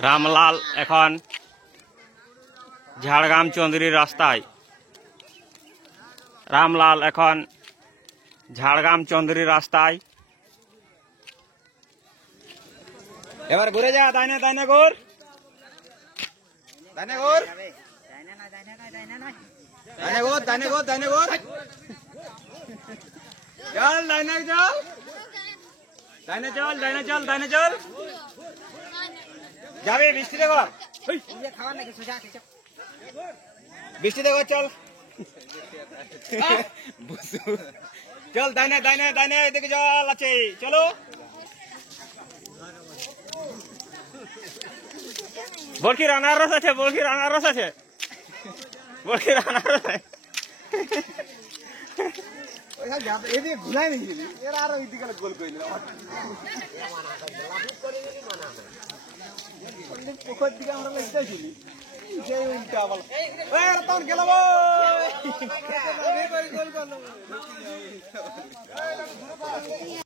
रामलाल एखन झाड़ग्राम चौधरी रास्ताय रामलाल एखन झाड़ग्राम चौधरी रास्ताय এবার ঘুরে যা দাইনে দাইনে ঘুর দাইনে ঘুর দাইনে ঘুর দাইনে ঘুর দাইনে ঘুর চল দাইনে চল দাইনে চল দাইনে চল দাইনে চল যাবে বৃষ্টি দেখো খাওয়ার নাকি সোজা বৃষ্টি দেখো চল চল দাইনে দাইনে দাইনে এদিকে জল আছে চলো বলকির আনারস আছে বলকির আনারস আছে বলকির আনারস আছে এদিকে ঘুরাই নি এর আর ওইদিকে গোল কইল পোখর দিকে আমরা লাগতেছিলি সেই উল্টা আবার এই রতন গেল গোল করলো